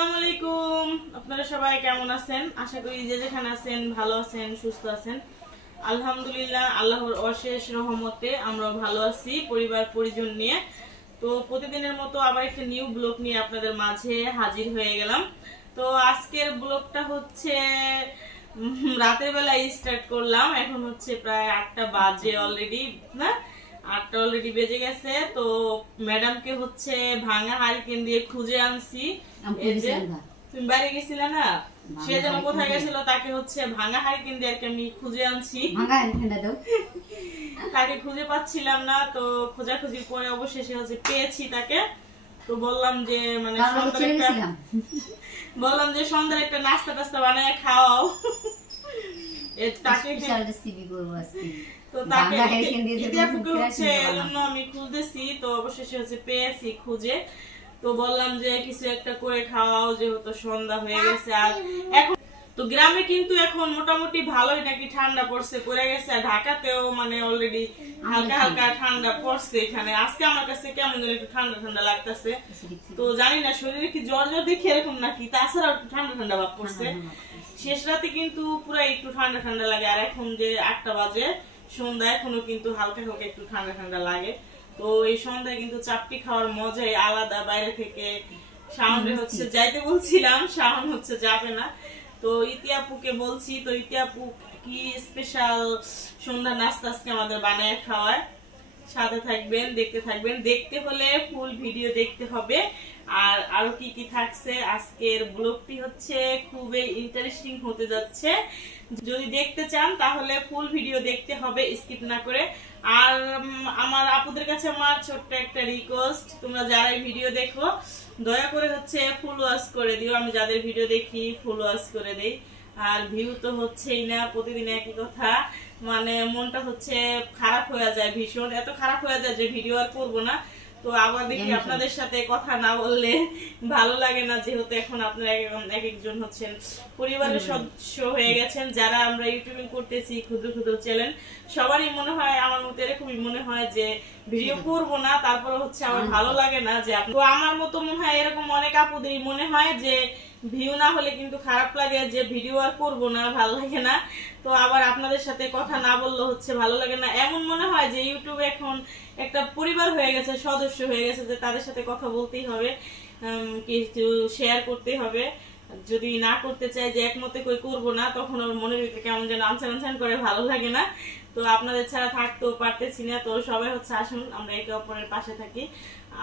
আসসালামু আলাইকুম। আপনারা সবাই কেমন আছেন? আশা করি যে যেখানে আছেন ভালো আছেন, সুস্থ আছেন। আলহামদুলিল্লাহ, আল্লাহর অশেষ রহমতে আমরা ভালো আছি পরিবার পরিজন নিয়ে। তো প্রতিদিনের মতো আবার একটা নিউ ব্লগ নিয়ে আপনাদের মাঝে হাজির হয়ে গেলাম। তো আজকের ব্লগটা হচ্ছে রাতের বেলায় স্টার্ট করলাম। এখন হচ্ছে প্রায় 8টা বাজে অলরেডি, না 8টা অলরেডি বেজে গেছে। তো ম্যাডামকে হচ্ছে ভাঙা হারিকেন দিয়ে খুঁজে আনছি। তুমি বাইরে গেছিলে না, সে যেন কোথায় গেছিল, তাকে হচ্ছে ভাঙা হারিকেন দিয়ে আমি খুঁজে আনছি। তাকে খুঁজে পাচ্ছিলাম না, তো খোঁজাখুঁজির পরে অবশেষে হচ্ছে পেয়েছি তাকে। তো বললাম যে মানে সন্ধ্যার একটা নাস্তা টাস্তা বানায় খাওয়াও। তো তাকে আমি খুঁজতেছি, তো অবশেষে হচ্ছে পেয়েছি খুঁজে। তো বললাম যে কিছু একটা করে খাওয়াও, যেহেতু সন্ধ্যা হয়ে গেছে। আর এখন তো গ্রামে কিন্তু এখন মোটামুটি ভালোই নাকি ঠান্ডা পড়ে গেছে। আর ঢাকাতেও মানে অলরেডি হালকা হালকা ঠান্ডা পড়ছে। এখানে আজকে আমার কাছে কেমন যেন একটু ঠান্ডা ঠান্ডা লাগতেছে। তো জানি না শরীরে কি জ্বর জ্বর দেখি এরকম নাকি, তাছাড়া একটু ঠান্ডা ঠান্ডা ভাব পড়ছে। শেষ রাতে কিন্তু পুরো একটু ঠান্ডা ঠান্ডা লাগে। আর এখন যে 8টা বাজে সন্ধ্যা, এখনো কিন্তু হালকা হালকা একটু ঠান্ডা ঠান্ডা লাগে। তো এই সন্ধ্যায় কিন্তু চাপটি খাওয়ার মজাই আলাদা। বাইরে থেকে শাওনে হচ্ছে যাইতে বলছিলাম, শাওন হচ্ছে যাবে না। তো ইতিয়াপুকে বলছি, তো ইতিয়াপু কি স্পেশাল সন্ধ্যা নাস্তা আজকে আমাদের বানায় খাওয়ায়। সাথে থাকবেন, দেখতে থাকবেন। দেখতে হলে ফুল ভিডিও দেখতে হবে। আর আরো কি কি থাকছে আজকের ব্লগটি হচ্ছে খুবই ইন্টারেস্টিং হতে যাচ্ছে। যদি দেখতে চান তাহলে ফুল ভিডিও দেখতে হবে, স্কিপ না করে। আর আমার আপুদের কাছে আমার ছোট্ট একটা রিকোয়েস্ট, তোমরা যারাই ভিডিও দেখো দয়া করে হচ্ছে ফুল ওয়াচ করে দিও। আমি যাদের ভিডিও দেখি ফুল ওয়াচ করে দেই। আর ভিউ তো হচ্ছেই না, প্রতিদিন একই কথা। মানে মনটা হচ্ছে খারাপ হয়ে যায়, ভীষণ এত খারাপ হয়ে যায় যে ভিডিও আর করবো না। তো আবার দেখি আপনাদের সাথে কথা না বললে ভালো লাগে না, যেহেতু এখন আপনারা এক একজন হচ্ছেন পরিবারের সদস্য হয়ে গেছেন। যারা আমরা ইউটিউবিং করতেছি ক্ষুদ্র ক্ষুদ্র চ্যানেল, সবারই মনে হয়, আমার মতো এরকমই মনে হয় যে ভিডিও করবো না, তারপরে হচ্ছে আমার ভালো লাগে না। যে তো আমার মতো মনে হয় এরকম অনেক আপুদেরই মনে হয় যে ভিউ না হলে কিন্তু খারাপ লাগে, যে ভিডিও আর করবো না, ভালো লাগে না। তো আবার আপনাদের সাথে কথা না বললে হচ্ছে ভালো লাগে না। এমন মনে হয় যে ইউটিউবে এখন একটা পরিবার হয়ে গেছে, সদস্য হয়ে গেছে, যে তাদের সাথে কথা বলতেই হবে, কিছু শেয়ার করতে হবে। যদি না করতে চাই যে একমতে কই করবো না, তখন ওর মনের ভিতরে কেমন যেন আনসান আনসান করে, ভালো লাগে না। তো আপনাদের ছাড়া থাকতেও পারতেছি না। তো সবাই হচ্ছে আসুন আমরা একে অপরের পাশে থাকি।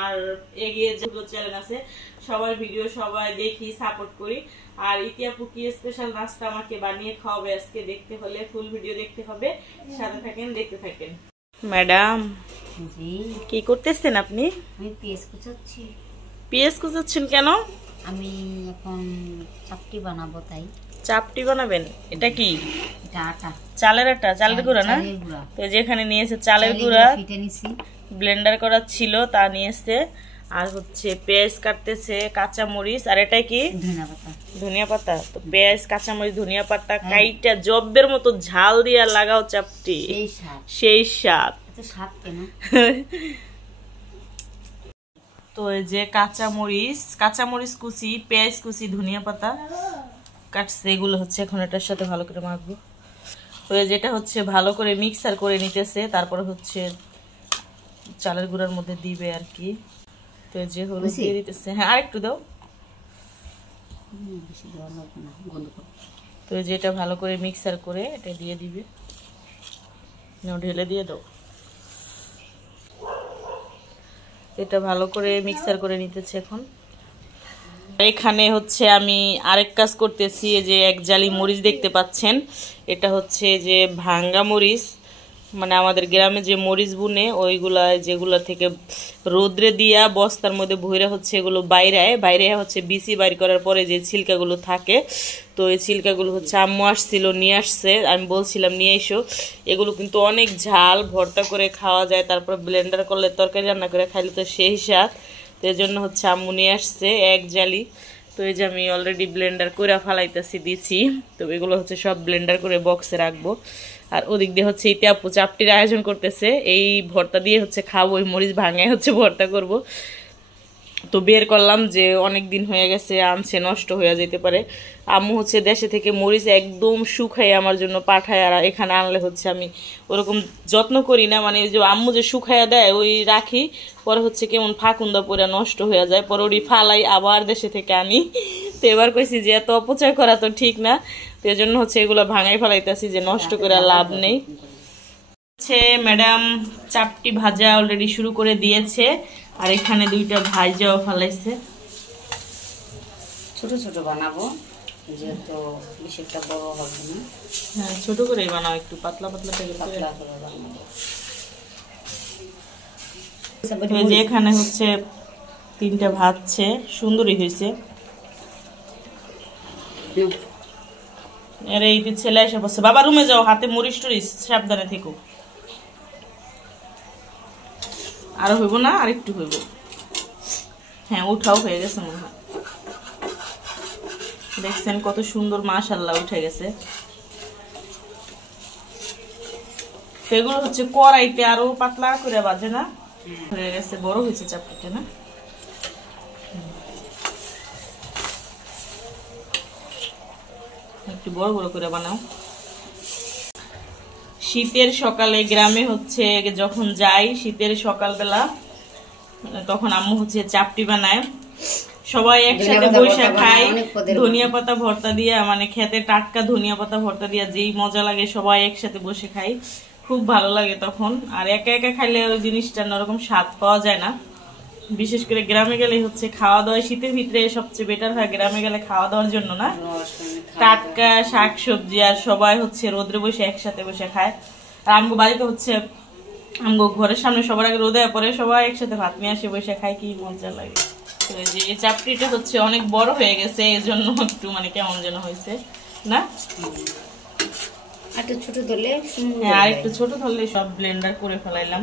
আর এগিয়ে যেগুলো চ্যানেল আছে সবার ভিডিও সবাই দেখি, সাপোর্ট করি। আর ইতিয়াপু কি স্পেশাল নাস্তা আমাকে বানিয়ে খাওয়াবে আজকে, দেখতে হলে ফুল ভিডিও দেখতে হবে। সাথে থাকেন, দেখতে থাকেন। ম্যাডাম কি করতেছেন আপনি? আমি পেঁয়াজ কুচাচ্ছি। পেঁয়াজ কুচাচ্ছেন কেন? আমি এখন চাপটি বানাবো, তাই। চাপটি বানাবেন? এটা কি? এটা আটা, চালের আটা, চালের গুঁড়া না? তো যেখানে নিয়েছে চালের গুঁড়া, ব্লেন্ডার করা ছিল তা নিয়েছে। আর হচ্ছে পেঁয়াজ কাটতেছে, কাঁচা মরিচ, আর এটা কি? ধনিয়া পাতা। তো পেঁয়াজ, কাঁচা মরিচ, ধনিয়া পাতা কাইটা জব্বের মতো ঝাল দিয়া লাগাও চাপটি, সেই স্বাদ। তো এই যে কাঁচা মরিচ কুচি, পেঁয়াজ কুচি, ধনিয়া পাতা কাটছে, এগুলো হচ্ছে এখন এটার সাথে ভালো করে মাখবো। তো যেটা হচ্ছে ভালো করে মিক্সার করে নিতেছে, তারপরে হচ্ছে চালের গুঁড়ার মধ্যে দিবে আর কি। তো যে হলুদ দিয়ে দিতেছে, হ্যাঁ আরেকটু দাও। তো যেটা ভালো করে মিক্সার করে এটা দিয়ে দিবে, ঢেলে দিয়ে দাও। এটা ভালো করে মিক্সার করে নিতেছে এখন। এখানে হচ্ছে আমি আরেক কাজ করতেছি, যে এক জালি মরিচ দেখতে পাচ্ছেন, এটা হচ্ছে যে ভাঙ্গা মরিচ। মানে আমাদের গ্রামে যে মরিচ বুনে ওইগুলা, যেগুলা থেকে রোদ্রে দিয়া বস্তার মধ্যে ভইরা হচ্ছে এগুলো বাইরে হচ্ছে বিচি বাইর করার পরে যে ছিলকাগুলো থাকে, তো এই ছিলকাগুলো হচ্ছে আম্মু আসছিল নিয়ে আসছে, আমি বলছিলাম নিয়ে এসো। এগুলো কিন্তু অনেক ঝাল, ভর্তা করে খাওয়া যায়, তারপর ব্লেন্ডার করলে তরকারি রান্না করে খাইলে তো সেই স্বাদ। তো এই জন্য হচ্ছে আম্মু নিয়ে আসছে এক জালি। তো এই যে আমি অলরেডি ব্লেন্ডার করে ফালাইতেছি দিছি। তো এগুলো হচ্ছে সব ব্লেন্ডার করে বক্সে রাখবো। আর ওদিক দিয়ে হচ্ছে ইতিয়াপু চাপটির আয়োজন করতেছে, এই ভর্তা দিয়ে হচ্ছে খাবো, ওই মরিচ ভাঙায় হচ্ছে ভর্তা করব। তো বের করলাম যে অনেক দিন হয়ে গেছে, আনছে নষ্ট হয়ে যেতে পারে। আম্মু হচ্ছে দেশে থেকে মরিচ একদম শুকাই আমার জন্য পাঠায়, আর এখানে আনলে হচ্ছে আমি ওরকম যত্ন করি না, মানে ওই যে আম্মু যে শুকাইয়া দেয় ওই রাখি, পরে হচ্ছে কেমন ফাঁকুন্দা পরে নষ্ট হয়ে যায়, পরে ওই ফালাই আবার দেশে থেকে আনি। তো এবার কইছি যে এত অপচয় করা তো ঠিক না, তো এই জন্য হচ্ছে এগুলো ভাঙাই ফেলাইতেছি, যে নষ্ট করে লাভ নেই। ম্যাডাম চাপটি ভাজা অলরেডি শুরু করে দিয়েছে, আর এখানে দুইটা ভাজাও ফেলাইছে। ছোট ছোট বানাবো, যেহেতু বেশি একটা বড় হবে না। হ্যাঁ, ছোট করেই বানাও, একটু পাতলা পাতলা করে বানাবো। যে এখানে হচ্ছে তিনটা ভাজছে, সুন্দরই হয়েছে। আরে এই ছেলে এসে বসে, বাবা রুমে যাও, হাতে মরিচ টরিচ সাবধানে থেকো। আরো হইব না, আর একটু হইব। হ্যাঁ, উঠাও হয়ে গেছে মনে হয়। দেখছেন কত সুন্দর, মাশাআল্লাহ উঠে গেছে। এগুলো হচ্ছে কড়াইতে আরো পাতলা করে বাজে না, হয়ে গেছে। বড় হয়েছে চাপটিটা না, একটু বড় বড় করে বানাও। শীতের সকালে গ্রামে হচ্ছে যখন যাই, শীতের সকালবেলা, তখন আম্মু হচ্ছে চাপটি বানায়, সবাই একসাথে বসে খাই। ধনিয়া পাতা ভর্তা দিয়ে, মানে খেতে টাটকা ধনিয়া পাতা ভর্তা দিয়ে যেই মজা লাগে, সবাই একসাথে বসে খাই, খুব ভালো লাগে তখন। আর একা একা খাইলে ওই জিনিসটা অন্যরকম স্বাদ পাওয়া যায় না। বিশেষ করে গ্রামে গেলে হচ্ছে খাওয়া দাওয়া শীতের ভিতরে সবচেয়ে বেটার হয়, গ্রামে গেলে খাওয়া দাওয়ার জন্য না, টাটকা শাক সবজি, আর সবাই হচ্ছে রোদে বসে একসাথে বসে খায়। আর আমগো বাড়িতে হচ্ছে আমগো ঘরের সামনে সবার আগে রোদে পরে সবাই একসাথে ভাত নিয়ে আসে বসে খায়, কি মজা লাগে। তো এই যে এই চাপড়িটা হচ্ছে অনেক বড় হয়ে গেছে, এই জন্য একটু মানে কেমন যেন হয়েছে না, একটু ছোট ধরলে। হ্যাঁ, আর একটু ছোট ধরলে সব ব্লেন্ডার করে ফেলাইলাম।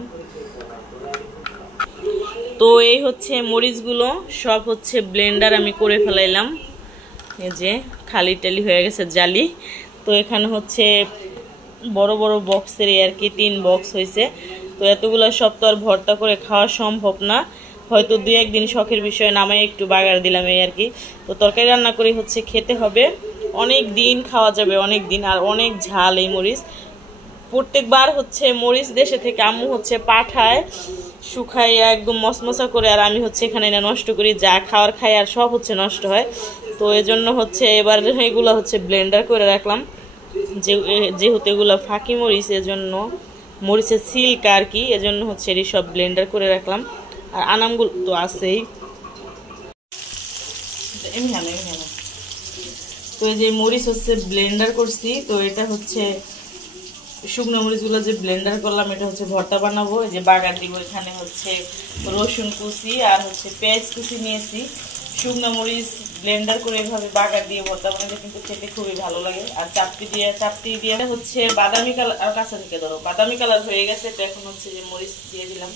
তো এই হচ্ছে মরিচগুলো সব হচ্ছে ব্লেন্ডার আমি করে ফেলাইলাম, এই যে খালি টালি হয়ে গেছে জালি। তো এখানে হচ্ছে বড় বড় বক্সের আর কি 3 বক্স হয়েছে। তো এতগুলো সব তো আর ভর্তা করে খাওয়া সম্ভব না, হয়তো 2-1 দিন শখের বিষয়ে নামাই একটু বাগার দিলাম এই আর কি। তো তরকারি রান্না করে হচ্ছে খেতে হবে, অনেক দিন খাওয়া যাবে, অনেক দিন। আর অনেক ঝাল এই মরিচ, প্রত্যেকবার হচ্ছে মরিচ দেশে থেকে আম্মু হচ্ছে পাঠায় শুকাইয়া একদম মশমশা করে, আর আমি হচ্ছে এখানে নষ্ট করি, যা খাওয়ার খাই আর সব হচ্ছে নষ্ট হয়। তো এজন্য হচ্ছে এবার এগুলো হচ্ছে ব্লেন্ডার করে রাখলাম, যেহেতু এগুলো ফাঁকি মরিচ, এজন্য মরিচের সিল্ক আর কি, এজন্য হচ্ছে এটি সব ব্লেন্ডার করে রাখলাম। আর আনামগুলো তো আছেই। তো এই যে মরিচ হচ্ছে ব্লেন্ডার করছি, তো এটা হচ্ছে শুকনো মরিচগুলো যে ব্লেন্ডার করলাম, এটা হচ্ছে ভর্তা বানাবো। এই যে বাগার দিব, এখানে হচ্ছে রসুন কুচি আর হচ্ছে পেঁয়াজ কুচি নিয়েছি। শুকনো মরিচ ব্লেন্ডার করে এভাবে বাগার দিয়ে ভর্তা বানালে কিন্তু খেতে খুবই ভালো লাগে। আর চাপটি দিয়ে হচ্ছে বাদামি কালার, আর কাঁচা থেকে ধরো বাদামি কালার হয়ে গেছে। তো এখন হচ্ছে যে মরিচ দিয়ে দিলাম,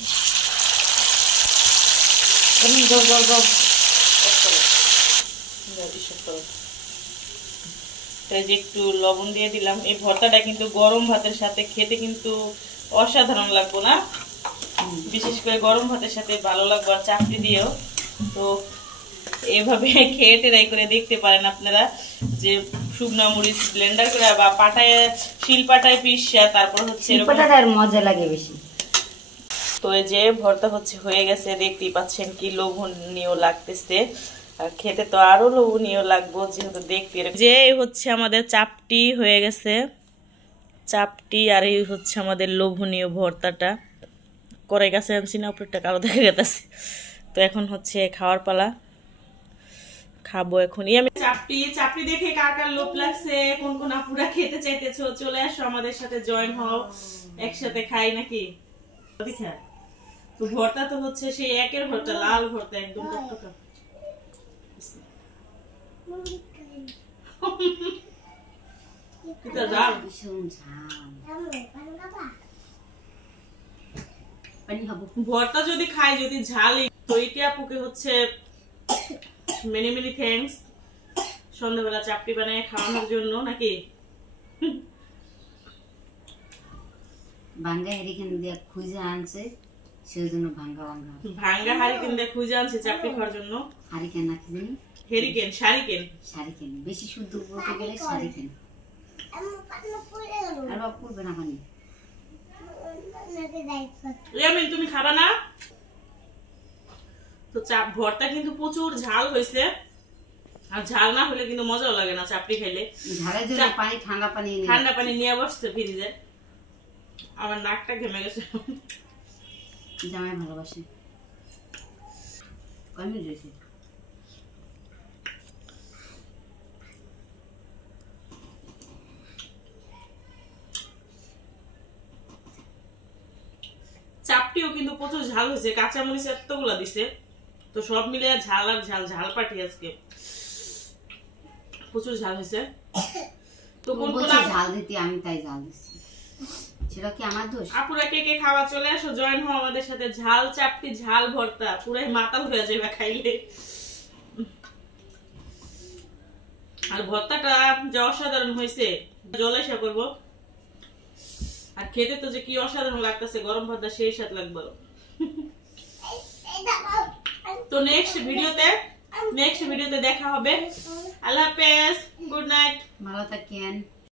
একটু লবণ দিয়ে দিলাম। এই ভর্তাটা কিন্তু গরম ভাতের সাথে খেতে কিন্তু অসাধারণ লাগবে না, বিশেষ করে গরম ভাতের সাথে ভালো লাগবে, আর চাপটি দিয়েও। তো এভাবে খেয়ে ট্রাই করে দেখতে পারেন আপনারা, যে শুকনো মরিচ ব্লেন্ডার করে বা পাটায় শিল পাটায় পিষা, তারপর হচ্ছে মজা লাগে বেশি। তো এই যে ভর্তা হচ্ছে হয়ে গেছে, দেখতেই পাচ্ছেন কি লোভনীয় লাগতেছে, আর খেতে তো আরো লোভনীয় লাগবো, যেহেতু দেখতে। যে হচ্ছে আমাদের চাপটি হয়ে গেছে, চাপটি, আর এই হচ্ছে আমাদের লোভনীয় ভর্তাটা। করে গেছে আনছি না, উপরটা কালো দেখা গেছে। তো এখন হচ্ছে খাওয়ার পালা, খাবো এখনই আমি। চাপটি দেখে কার কার লোভ লাগছে, কোন কোন আপুরা খেতে চাইতেছো, চলে আসো আমাদের সাথে জয়েন হও, একসাথে খাই নাকি। তো ভর্তা তো হচ্ছে সেই একের ভর্তা, লাল ভর্তা একদম টকটকা। ভর্তা যদি খাই, যদি ঝাল, তো ইটি আপুকে হচ্ছে মেনি মেনি থ্যাঙ্কস, সন্ধ্যাবেলা চাপটি বানিয়ে খাওয়ানোর জন্য নাকি। বাঙ্গা এখান দিয়ে খুঁজে আনছে, সেজন্য ভাঙ্গা ভাঙ্গা ভাঙ্গা হারিকেন দিয়ে খুঁজে আনছে চাপটি খাওয়ার জন্য। হারিকেন না কি জানি, হেরিকেন, সারিকেন, সারিকেন বেশি শুদ্ধ বলতে গেলে সারিকেন। আর বাপ করবে না পানি। ইয়ামিন তুমি খাবা না? তো চাপ ভর্তা কিন্তু প্রচুর ঝাল হয়েছে, আর ঝাল না হলে কিন্তু মজাও লাগে না চাপটি খাইলে। ঝালের জন্য পানি, ঠান্ডা পানি নিয়ে বসছে ফ্রিজে। আমার নাকটা ঘেমে গেছে। জামাই ভালোবাসে। কয় মিনিট হয়েছে? চাপটিও কিন্তু প্রচুর ঝাল হয়েছে, কাঁচামরিচ এতগুলা দিছে, তো সব মিলে ঝাল আর ঝাল, ঝাল পাটি আজকে প্রচুর ঝাল হয়েছে। তো কোন কোন ঝাল দিতে আমি তাই ঝাল দিচ্ছি, সেটা কি আমার দোষ? আপুরা কে কে খাওয়া চলে আসো, জয়েন হও আমাদের সাথে। ঝাল চাপটি, ঝাল ভর্তা, পুরাই মাতাল হয়ে যাবে খাইলে। আর ভর্তাটা যা অসাধারণ হয়েছে, জলাশা করবো। আর খেতে তো যে কি অসাধারণ লাগতেছে, গরম ভাতটা সেই স্বাদ লাগবে। তো নেক্সট ভিডিওতে দেখা হবে। আল্লাহ হাফেজ, গুড নাইট, ভালো থাকেন।